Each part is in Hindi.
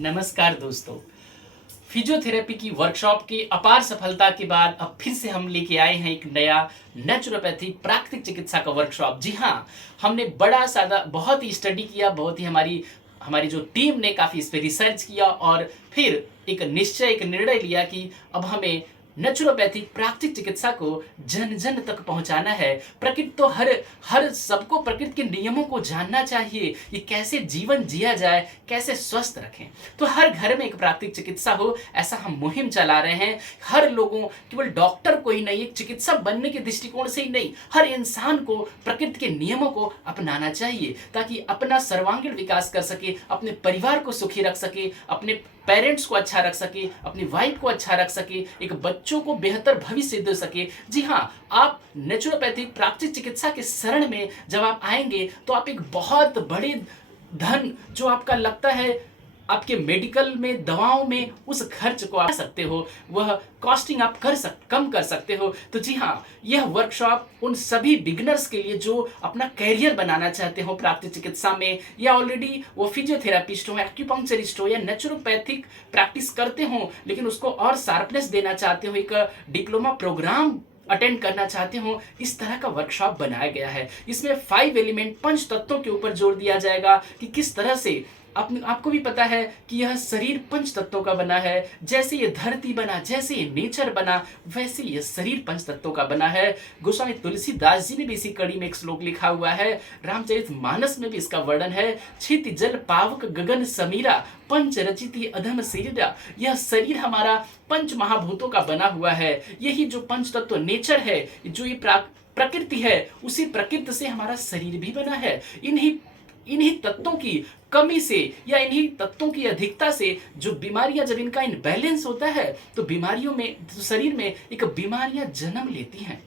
नमस्कार दोस्तों। फिजियोथेरेपी की वर्कशॉप की अपार सफलता के बाद अब फिर से हम लेके आए हैं एक नया नेचुरोपैथी प्राकृतिक चिकित्सा का वर्कशॉप। जी हाँ, हमने बड़ा सादा बहुत ही स्टडी किया, बहुत ही हमारी हमारी जो टीम ने काफ़ी इस पे रिसर्च किया और फिर एक निर्णय लिया कि अब हमें नेचुरोपैथी प्राकृतिक चिकित्सा को जन जन तक पहुंचाना है। प्रकृति तो हर हर सबको प्रकृति के नियमों को जानना चाहिए, ये कैसे जीवन जिया जाए, कैसे स्वस्थ रखें। तो हर घर में एक प्राकृतिक चिकित्सा हो, ऐसा हम मुहिम चला रहे हैं। हर लोगों, केवल डॉक्टर को ही नहीं, एक चिकित्सक बनने के दृष्टिकोण से ही नहीं, हर इंसान को प्रकृति के नियमों को अपनाना चाहिए ताकि अपना सर्वांगीण विकास कर सके, अपने परिवार को सुखी रख सके, अपने पेरेंट्स को अच्छा रख सके, अपनी वाइफ को अच्छा रख सके, एक बच्चों को बेहतर भविष्य दे सके। जी हाँ, आप नेचुरोपैथी प्राकृतिक चिकित्सा के शरण में जब आप आएंगे तो आप एक बहुत बड़े धन जो आपका लगता है आपके मेडिकल में, दवाओं में, उस खर्च को आप सकते हो, वह कॉस्टिंग आप कम कर सकते हो। तो जी हाँ, यह वर्कशॉप उन सभी बिगिनर्स के लिए जो अपना करियर बनाना चाहते हो प्राकृतिक चिकित्सा में, या ऑलरेडी वो फिजियोथेरापिस्ट हो, एक्यूपंक्चरिस्ट हो, या नेचुरोपैथिक प्रैक्टिस करते हो लेकिन उसको और शार्पनेस देना चाहते हो, एक डिप्लोमा प्रोग्राम अटेंड करना चाहते हो, इस तरह का वर्कशॉप बनाया गया है। इसमें 5 एलिमेंट, 5 तत्वों के ऊपर जोर दिया जाएगा कि किस तरह से आपको भी पता है कि यह शरीर 5 तत्वों का बना है। जैसे ये धरती बना, जैसे ये नेचर बना, वैसे यह शरीर 5 तत्वों का बना है। गोस्वामी तुलसीदास जी ने भी इसी कड़ी में एक श्लोक लिखा हुआ है, रामचरितमानस में भी इसका वर्णन है। छिति जल पावक गगन समीरा, पंच रचिति अधम शरीरा। यह शरीर हमारा 5 महाभूतों का बना हुआ है। यही जो 5 तत्व नेचर है, जो ये प्रकृति है, उसी प्रकृति से हमारा शरीर भी बना है। इन्हीं तत्वों की कमी से या इन्हीं तत्वों की अधिकता से जो बीमारियां, जब इनका इनबैलेंस होता है तो बीमारियों में, शरीर में एक बीमारियां जन्म लेती हैं।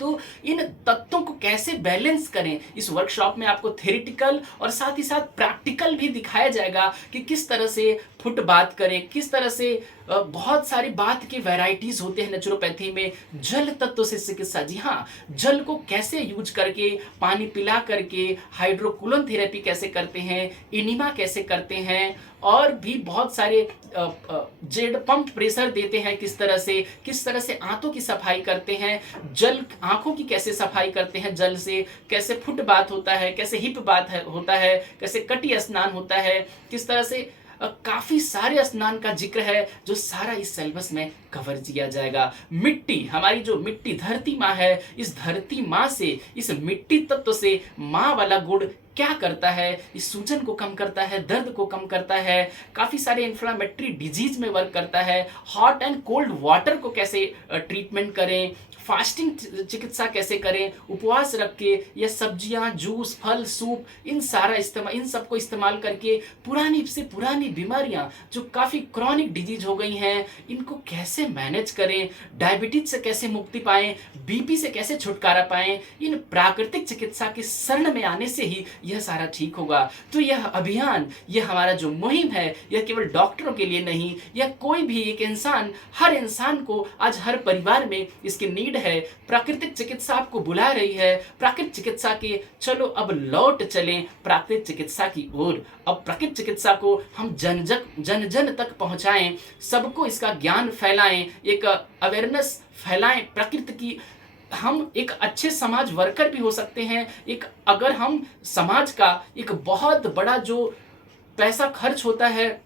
तो इन तत्वों को कैसे बैलेंस करें, इस वर्कशॉप में आपको थ्योरेटिकल और साथ ही साथ प्रैक्टिकल भी दिखाया जाएगा कि किस तरह से फुट बात करें, किस तरह से बहुत सारी बात के वैरायटीज होते हैं नेचुरोपैथी में। जल तत्व से चिकित्सा, जी हाँ, जल को कैसे यूज करके, पानी पिला करके हाइड्रोकुलन थेरेपी कैसे करते हैं, इनिमा कैसे करते हैं, और भी बहुत सारे जेड पंप प्रेशर देते हैं, किस तरह से आंतों की सफाई करते हैं, जल आंखों की कैसे सफाई करते हैं जल से, कैसे फुट बात होता है, कैसे हिप बात होता है, कैसे कटी स्नान होता है, किस तरह से काफी सारे स्नान का जिक्र है जो सारा इस सिलेबस में कवर किया जाएगा। मिट्टी, हमारी जो मिट्टी धरती माँ है, इस धरती माँ से, इस मिट्टी तत्व से माँ वाला गुण क्या करता है, इस सूजन को कम करता है, दर्द को कम करता है, काफी सारे इन्फ्लामेटरी डिजीज में वर्क करता है। हॉट एंड कोल्ड वाटर को कैसे ट्रीटमेंट करें, फास्टिंग चिकित्सा कैसे करें, उपवास रख के, या सब्जियां, जूस, फल, सूप, इन सबको इस्तेमाल करके पुरानी से पुरानी बीमारियां जो काफ़ी क्रॉनिक डिजीज हो गई हैं, इनको कैसे मैनेज करें, डायबिटीज से कैसे मुक्ति पाएं, बीपी से कैसे छुटकारा पाएं। इन प्राकृतिक चिकित्सा के शरण में आने से ही यह सारा ठीक होगा। तो यह अभियान, यह हमारा जो मुहिम है, यह केवल डॉक्टरों के लिए नहीं, यह कोई भी एक इंसान, हर इंसान को, आज हर परिवार में इसकी नीड है। प्राकृतिक चिकित्सा आपको बुला रही है, प्राकृतिक चिकित्सा के चलो अब लौट चलें प्राकृतिक चिकित्सा की ओर। अब प्राकृतिक चिकित्सा को हम जन जन तक पहुंचाएं, सबको इसका ज्ञान फैलाएं, एक अवेयरनेस फैलाएं प्रकृति की। हम एक अच्छे समाज वर्कर भी हो सकते हैं। अगर हम समाज का एक बहुत बड़ा जो पैसा खर्च होता है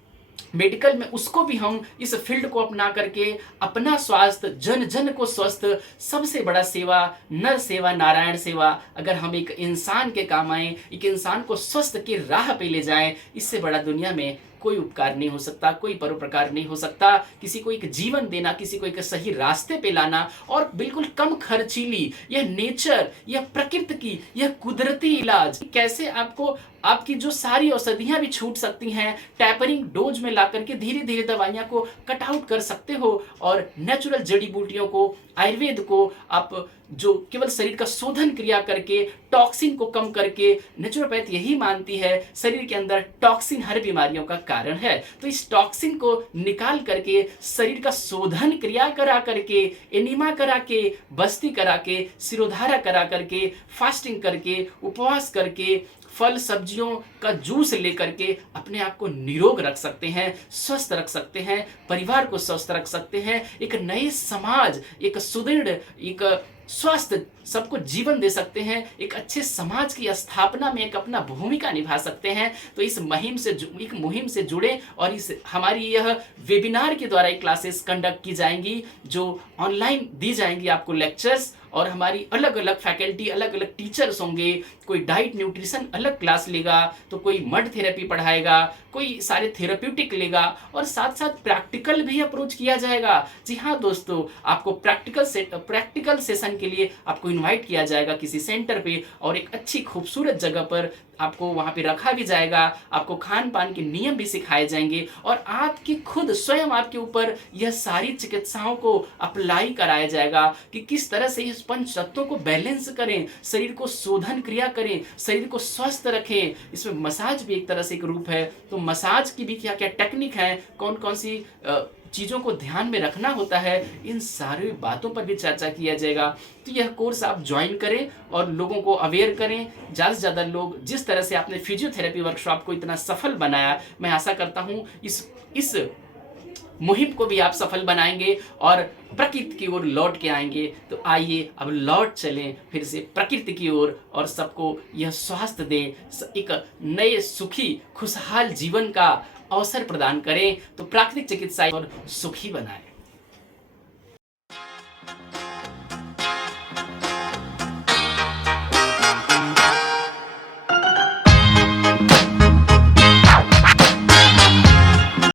मेडिकल में, उसको भी हम इस फील्ड को अपना करके अपना स्वास्थ्य, जन जन को स्वस्थ, सबसे बड़ा सेवा, नर सेवा नारायण सेवा, अगर हम एक इंसान के काम आए, एक इंसान को स्वस्थ की राह पे ले जाएं, इससे बड़ा दुनिया में कोई उपकार नहीं हो सकता, कोई परोपकार नहीं हो सकता। किसी को एक जीवन देना, किसी को एक सही रास्ते पे लाना, और बिल्कुल कम खर्चीली यह नेचर, यह प्रकृति की, यह कुदरती इलाज, कैसे आपको आपकी जो सारी औषधियां भी छूट सकती हैं, टैपरिंग डोज में ला करके धीरे धीरे दवाइयां को कट आउट कर सकते हो, और नेचुरल जड़ी बूटियों को, आयुर्वेद को आप जो केवल शरीर का शोधन क्रिया करके टॉक्सिन को कम करके, नेचुरोपैथ यही मानती है शरीर के अंदर टॉक्सिन हर बीमारियों का कारण है। तो इस टॉक्सिन को निकाल करके शरीर का शोधन क्रिया करा करके, एनीमा करा के, बस्ती करा के, सिरोधारा करा करके, फास्टिंग करके, उपवास करके, फल सब्जियों का जूस लेकर के अपने आप को निरोग रख सकते हैं, स्वस्थ रख सकते हैं, परिवार को स्वस्थ रख सकते हैं, एक नए समाज, एक सुदृढ़, एक स्वस्थ सबको जीवन दे सकते हैं, एक अच्छे समाज की स्थापना में एक अपना भूमिका निभा सकते हैं। तो इस मुहिम से जुड़े और इस हमारी यह वेबिनार के द्वारा क्लासेस कंडक्ट की जाएंगी, जो ऑनलाइन दी जाएंगी आपको लेक्चर्स, और हमारी अलग अलग फैकल्टी, अलग अलग टीचर्स होंगे। कोई डाइट न्यूट्रिशन अलग क्लास लेगा, तो कोई मड थेरेपी पढ़ाएगा, कोई सारे थेरेप्यूटिक लेगा, और साथ साथ प्रैक्टिकल भी अप्रोच किया जाएगा। जी हाँ दोस्तों, आपको प्रैक्टिकल सेशन के लिए आपको इनवाइट किया जाएगा किसी सेंटर पे, और एक अच्छी खूबसूरत जगह पर आपको वहाँ पे रखा भी जाएगा। आपको खान पान के नियम भी सिखाए जाएंगे, और आपकी खुद स्वयं आपके ऊपर यह सारी चिकित्साओं को अप्लाई कराया जाएगा कि किस तरह से इस पंच तत्वों को बैलेंस करें, शरीर को शोधन क्रिया करें, शरीर को स्वस्थ रखें। इसमें मसाज भी एक तरह से एक रूप है। तो मसाज की भी क्या क्या टेक्निक है, कौन कौन सी चीज़ों को ध्यान में रखना होता है, इन सारी बातों पर भी चर्चा किया जाएगा। तो यह कोर्स आप ज्वाइन करें और लोगों को अवेयर करें, ज़्यादा से ज़्यादा लोग। जिस तरह से आपने फिजियोथेरेपी वर्कशॉप को इतना सफल बनाया, मैं आशा करता हूँ इस मुहिम को भी आप सफल बनाएंगे और प्रकृति की ओर लौट के आएंगे। तो आइए अब लौट चलें फिर से प्रकृति की ओर, और सबको यह स्वास्थ्य दें, एक नए सुखी खुशहाल जीवन का अवसर प्रदान करें। तो प्राकृतिक चिकित्सा और सुखी बनाएं।